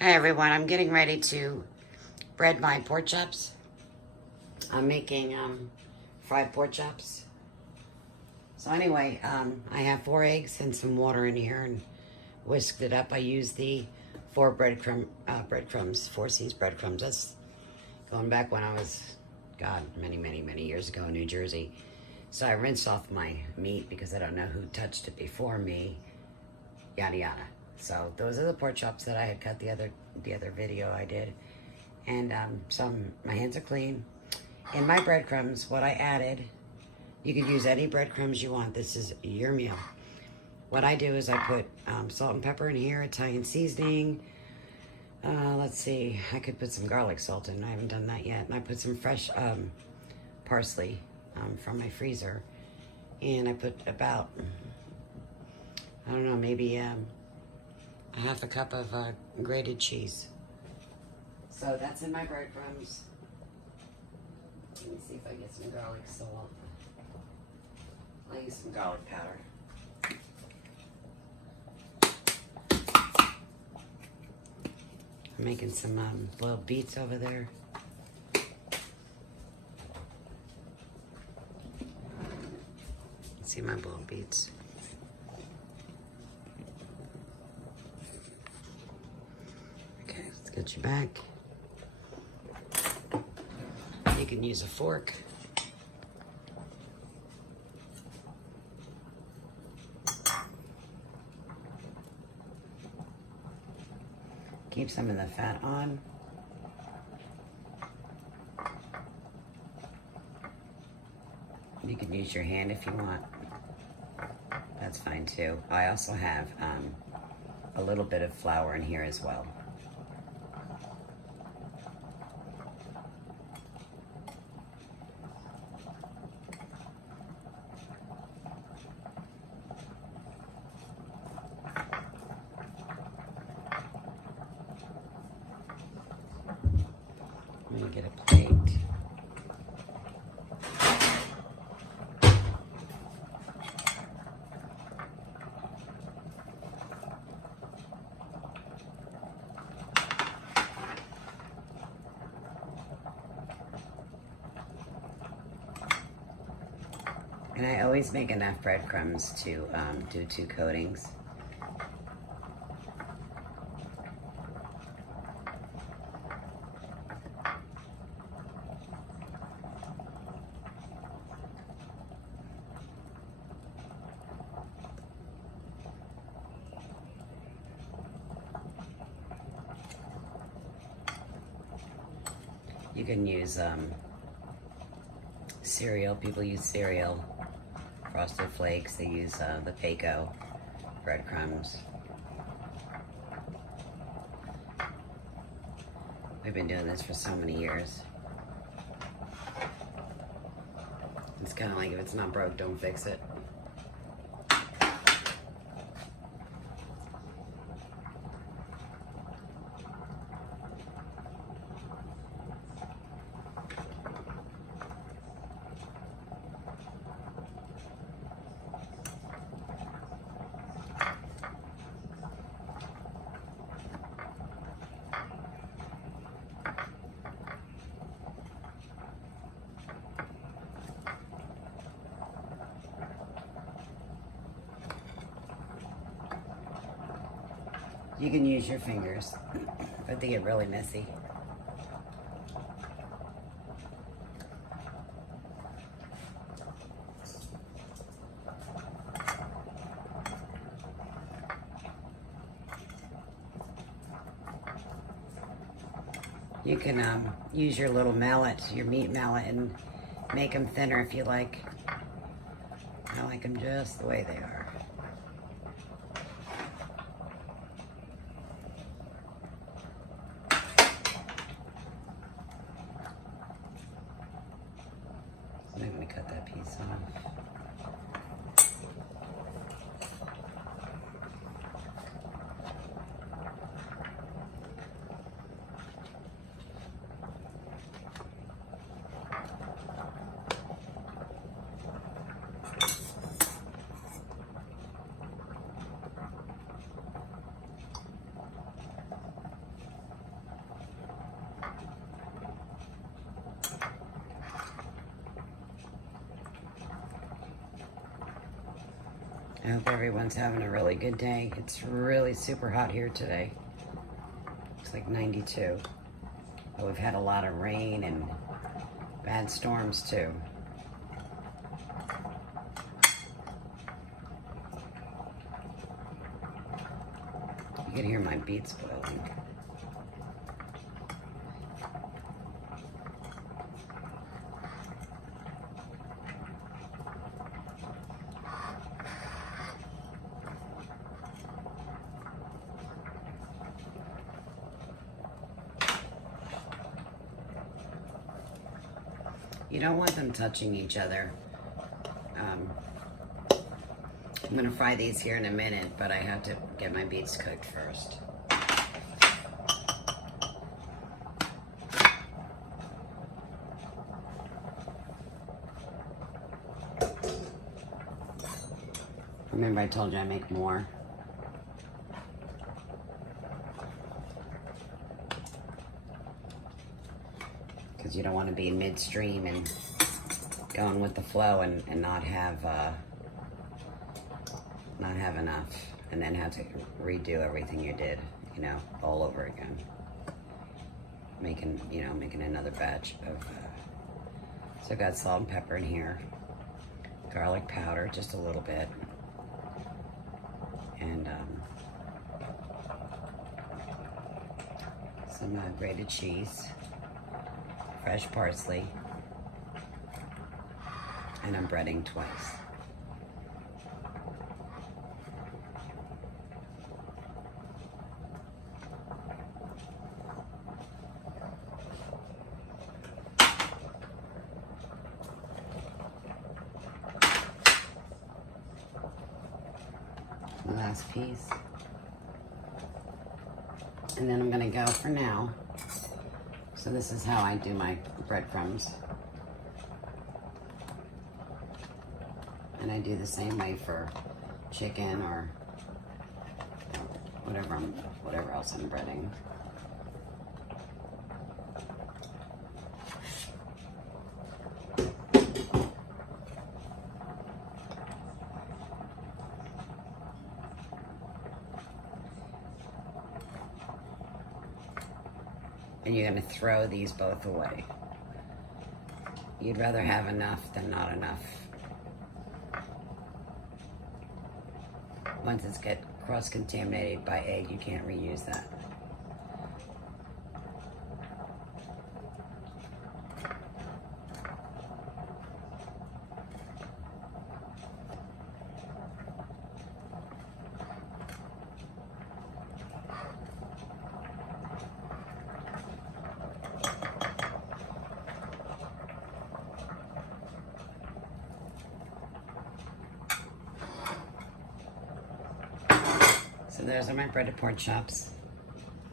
Hi everyone, I'm getting ready to bread my pork chops. I'm making fried pork chops. So anyway, I have 4 eggs and some water in here and whisked it up. I used the 4 breadcrumbs, 4 C's breadcrumbs. That's going back when I was, God, many years ago in New Jersey. So I rinsed off my meat because I don't know who touched it before me, yada yada. So those are the pork chops that I had cut the other video I did. And my hands are clean. In my breadcrumbs, what I added, you could use any breadcrumbs you want. This is your meal. What I do is I put salt and pepper in here, Italian seasoning. Let's see, I could put some garlic salt in. I haven't done that yet. And I put some fresh parsley from my freezer. And I put about, I don't know, maybe a half a cup of grated cheese. So that's in my breadcrumbs. Let me see if I get some garlic salt. I'll use some garlic powder. I'm making some boiled beets over there. Let's see my boiled beets. Okay, let's get you back. You can use a fork. Keep some of the fat on. You can use your hand if you want. That's fine too. I also have a little bit of flour in here as well. Let me get a plate. And I always make enough breadcrumbs to do 2 coatings. You can use cereal. People use cereal. Frosted Flakes. They use the Paco breadcrumbs. We've been doing this for so many years. It's kind of like if it's not broke, don't fix it. You can use your fingers, but they get really messy. You can use your little mallet, your meat mallet, and make them thinner if you like. I like them just the way they are. Let me cut that piece off. I hope everyone's having a really good day. It's really super hot here today. It's like 92. But we've had a lot of rain and bad storms too. You can hear my beets boiling. You don't want them touching each other. I'm gonna fry these here in a minute, but I have to get my beets cooked first. Remember I told you I make more? Because you don't want to be in midstream and going with the flow and not have enough, and then have to redo everything you did, you know, all over again. Making another batch of. So I've got salt and pepper in here, garlic powder, just a little bit, and some grated cheese, fresh parsley, and I'm breading twice. The last piece. And then I'm gonna go for now. So this is how I do my breadcrumbs. And I do the same way for chicken or whatever else I'm breading. And you're gonna throw these both away. You'd rather have enough than not enough. Once it's get cross-contaminated by egg, you can't reuse that. So those are my breaded pork chops.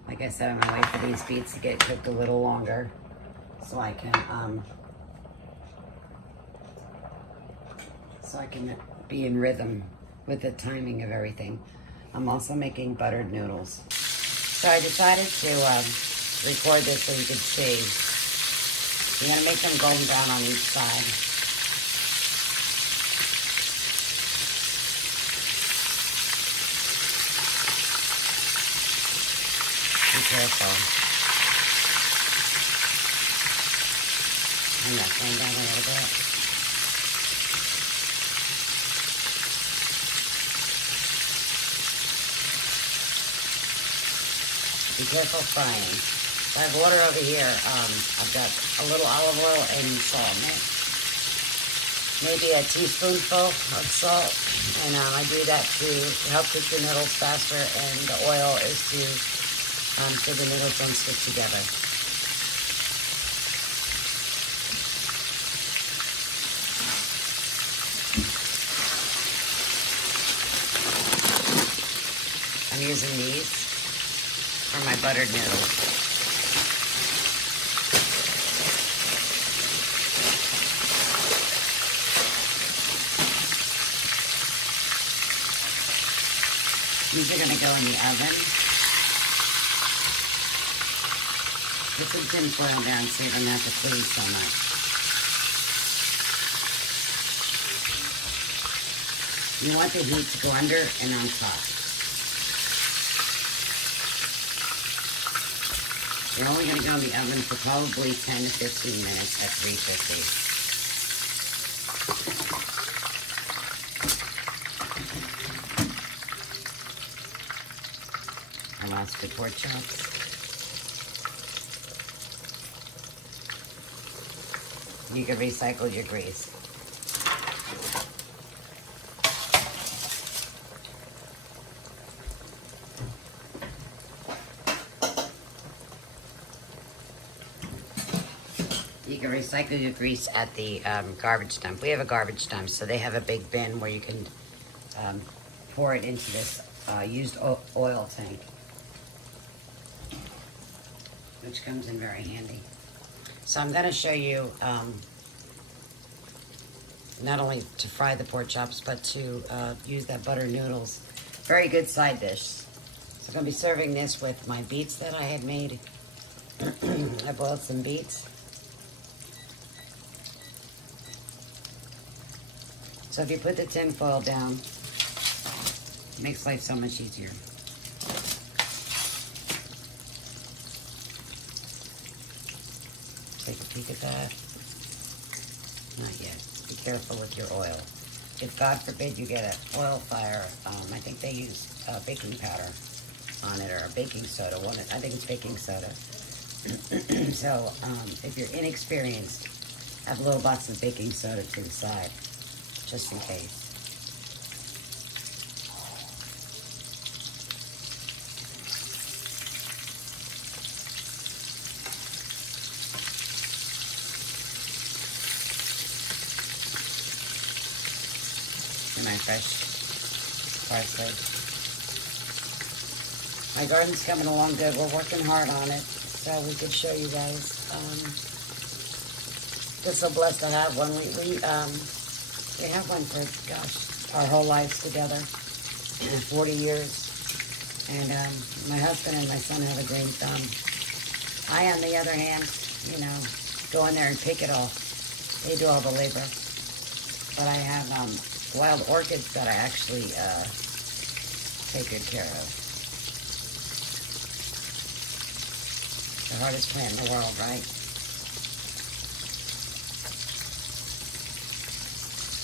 Like I said, I'm gonna wait for these beets to get cooked a little longer so I can be in rhythm with the timing of everything. I'm also making buttered noodles. So I decided to record this so you could see. You're gonna make them golden brown on each side. Be careful. I'm gonna flame down a little bit. Be careful frying. I have water over here. I've got a little olive oil and salt in it. Maybe a teaspoonful of salt. And I do that to help cook the noodles faster, and the oil is to so the noodles don't stick together. I'm using these for my buttered noodles. These are going to go in the oven. Put some tin foil down so you don't have to clean so much. You want the heat to go under and on top. You're only going to go in the oven for probably 10 to 15 minutes at 350. Alaska pork chops. You can recycle your grease. You can recycle your grease at the garbage dump. We have a garbage dump, so they have a big bin where you can pour it into this used oil tank, which comes in very handy. So I'm going to show you not only to fry the pork chops, but to use that butter noodles. Very good side dish. So I'm going to be serving this with my beets that I had made. I boiled some beets. So if you put the tin foil down, it makes life so much easier. Take a peek at that. Not yet. Be careful with your oil. If God forbid you get an oil fire, I think they use baking powder on it, or a baking soda. I think it's baking soda. So if you're inexperienced, have little box of baking soda to the side, just in case. And my fresh parsley. My garden's coming along good. We're working hard on it, so we could show you guys. Just so blessed to have one. We have one for, gosh, our whole lives together, 40 years. And my husband and my son have a green thumb. I, on the other hand, you know, go in there and pick it all. They do all the labor. But I have wild orchids that I actually take good care of. The hardest plant in the world, right?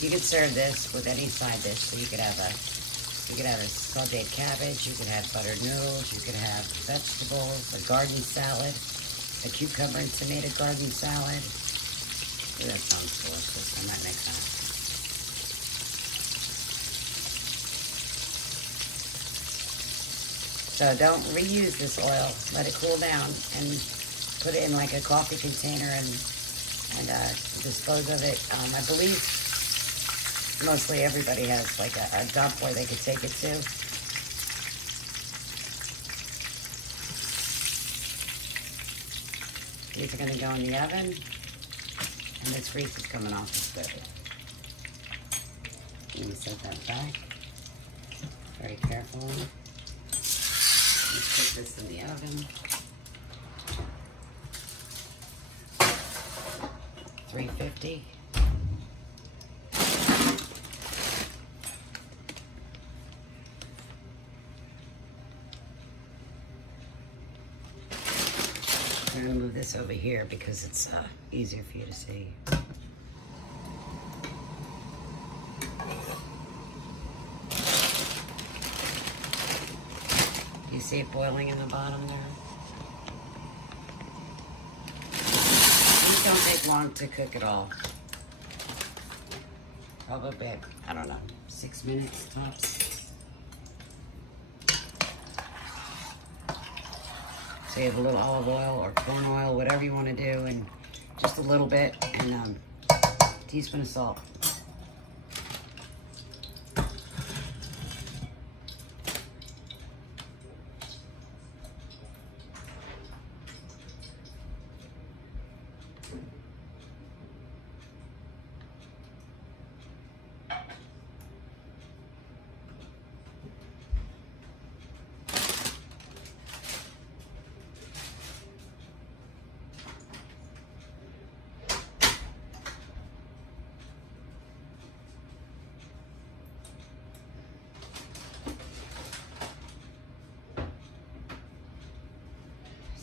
You could serve this with any side dish. So you could have a sauteed cabbage. You could have buttered noodles. You could have vegetables, a garden salad, a cucumber and tomato garden salad. Ooh, that sounds delicious. I might make that. So don't reuse this oil. Let it cool down and put it in like a coffee container and dispose of it. I believe mostly everybody has like a dump where they could take it to. These are going to go in the oven, and this grease is coming off the stove. Let me set that back very carefully. Let's put this in the oven. 350. I'm going to move this over here because it's easier for you to see. You see it boiling in the bottom there? These don't take long to cook at all. Probably, I don't know, 6 minutes tops. So you have a little olive oil or corn oil, whatever you want to do, and just a little bit, and a teaspoon of salt.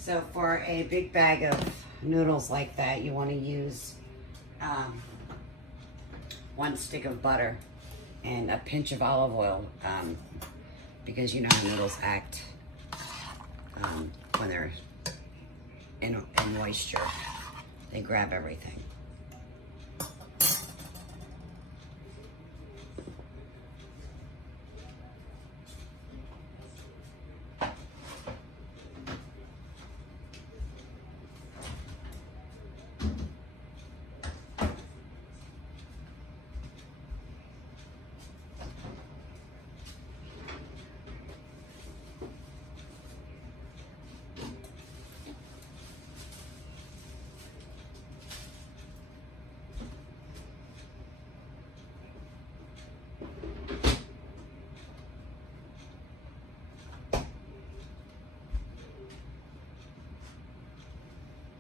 So for a big bag of noodles like that, you want to use 1 stick of butter and a pinch of olive oil, because you know how noodles act when they're in moisture. They grab everything.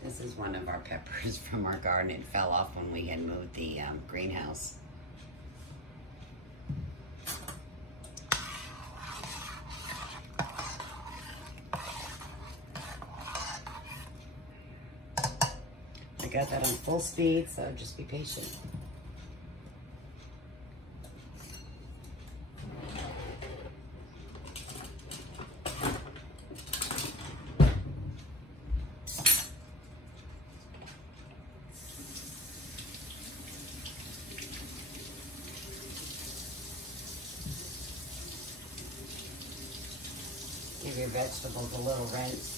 This is one of our peppers from our garden. It fell off when we had moved the greenhouse. I got that on full speed, so just be patient. Give your vegetables a little rinse.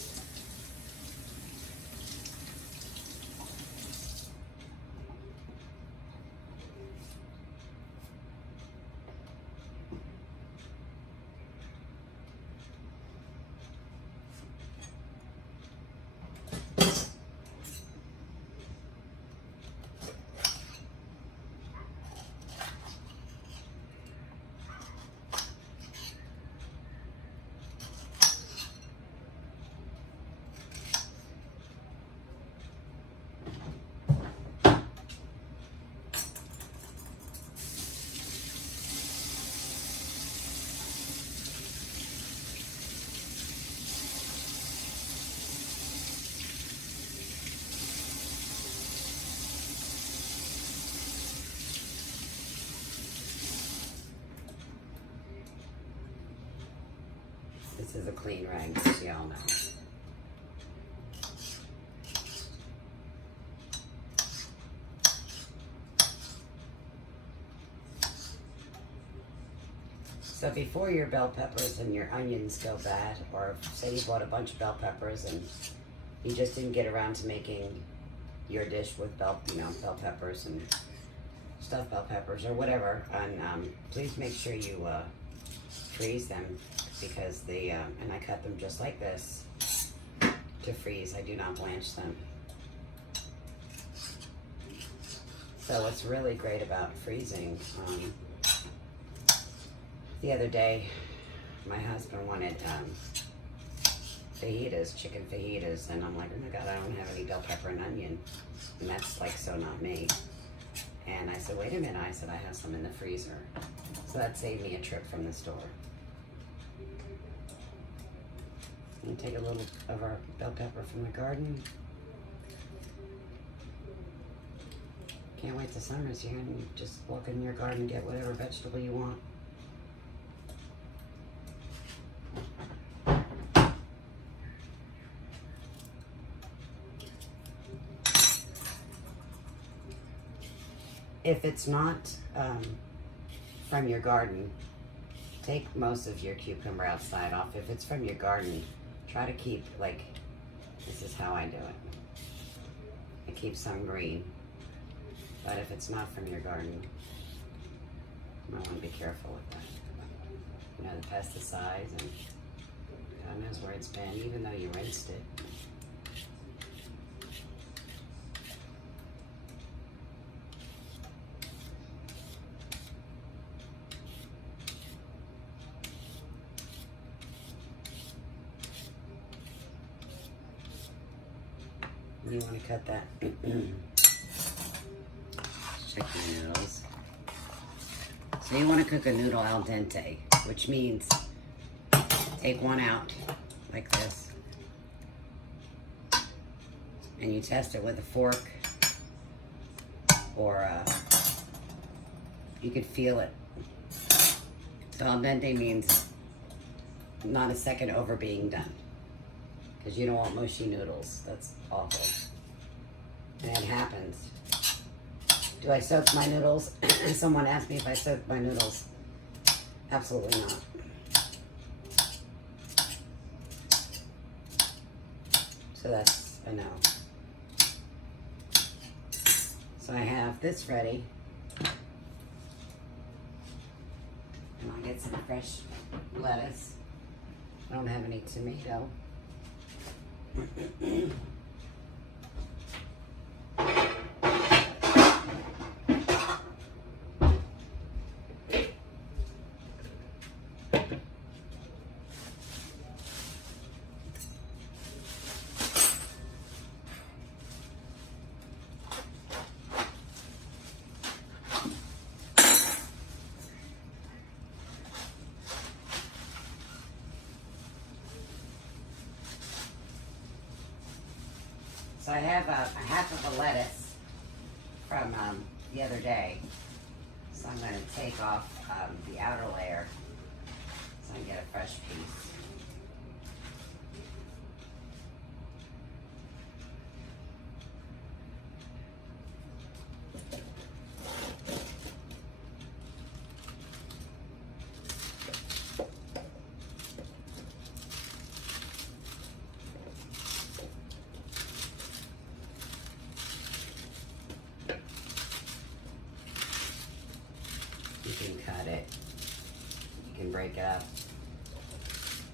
This is a clean rag, as y'all know. So before your bell peppers and your onions go bad, or say you bought a bunch of bell peppers and you just didn't get around to making your dish with bell peppers and stuffed bell peppers or whatever, and please make sure you freeze them, because and I cut them just like this to freeze. I do not blanch them. So what's really great about freezing, the other day my husband wanted fajitas, chicken fajitas, and I'm like, oh my God, I don't have any bell pepper and onion, and that's like so not me. And I said, wait a minute, I said, I have some in the freezer. So that saved me a trip from the store. And take a little of our bell pepper from the garden. Can't wait till summer's here and just walk in your garden and get whatever vegetable you want. If it's not from your garden, take most of your cucumber outside off. If it's from your garden, try to keep, like, this is how I do it. I keep some green, but if it's not from your garden, you might want to be careful with that. You know, the pesticides, and God knows where it's been, even though you rinsed it. You want to cut that chicken noodles. So you want to cook a noodle al dente, which means take one out like this. and you test it with a fork, or you could feel it. So al dente means not a second over being done, because you don't want mushy noodles. That's awful. And it happens. Do I soak my noodles? Someone asked me if I soak my noodles. Absolutely not. So that's a no. So I have this ready. And I'll get some fresh lettuce. I don't have any tomato. So I have a half of a lettuce from the other day. So I'm going to take off the outer layer so I can get a fresh piece. You can cut it, you can break it up,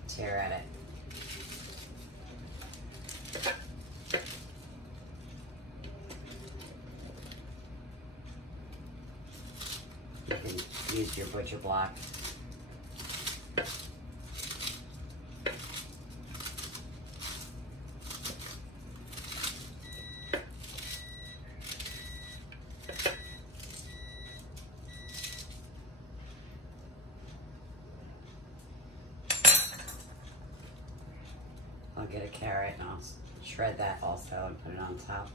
tear at it. You can use your butcher block. I'll get a carrot and I'll shred that also and put it on top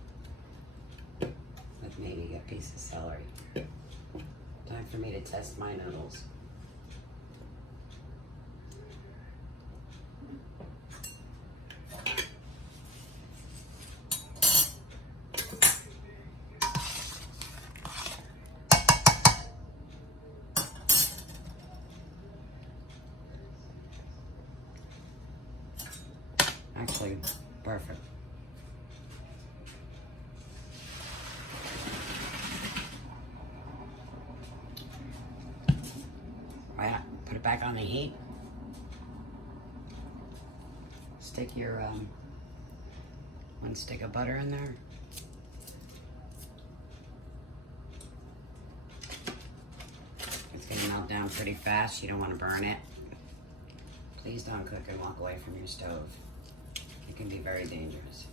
with maybe a piece of celery. Time for me to test my noodles. Actually, perfect. Right, put it back on the heat. Stick your one stick of butter in there. It's gonna melt down pretty fast. You don't want to burn it. Please don't cook and walk away from your stove. It can be very dangerous,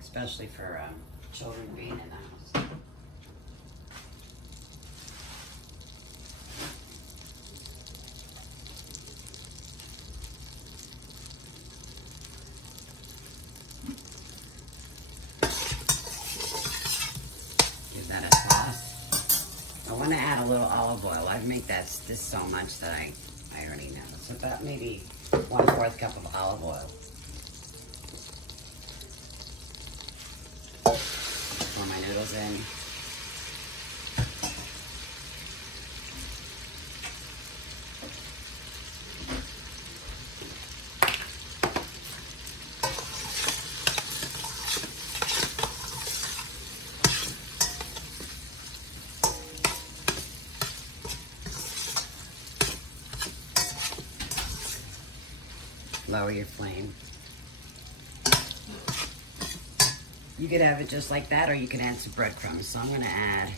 especially for children being in the house. Give that a toss. I want to add a little olive oil. I make this so much that I already know. So about maybe 1/4 cup of olive oil. Pour my noodles in. Lower your flame. You could have it just like that, or you can add some breadcrumbs. So I'm going to add,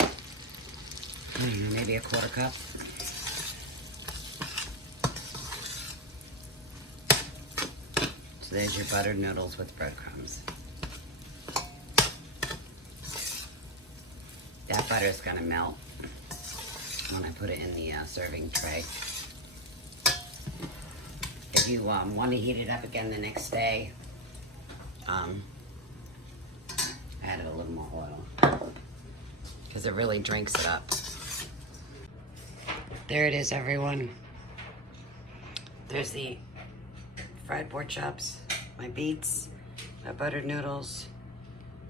I don't know, maybe 1/4 cup. So there's your buttered noodles with breadcrumbs. That butter is going to melt when I put it in the serving tray. It if you want to heat it up again the next day, add a little more oil because it really drinks it up. There it is, everyone. There's the fried pork chops, my beets, my buttered noodles,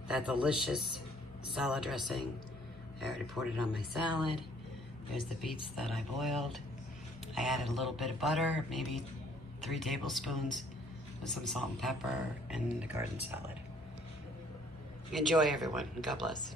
that delicious salad dressing. I already poured it on my salad. There's the beets that I boiled. I added a little bit of butter, maybe 3 tablespoons, with some salt and pepper, and the garden salad. Enjoy, everyone. God bless.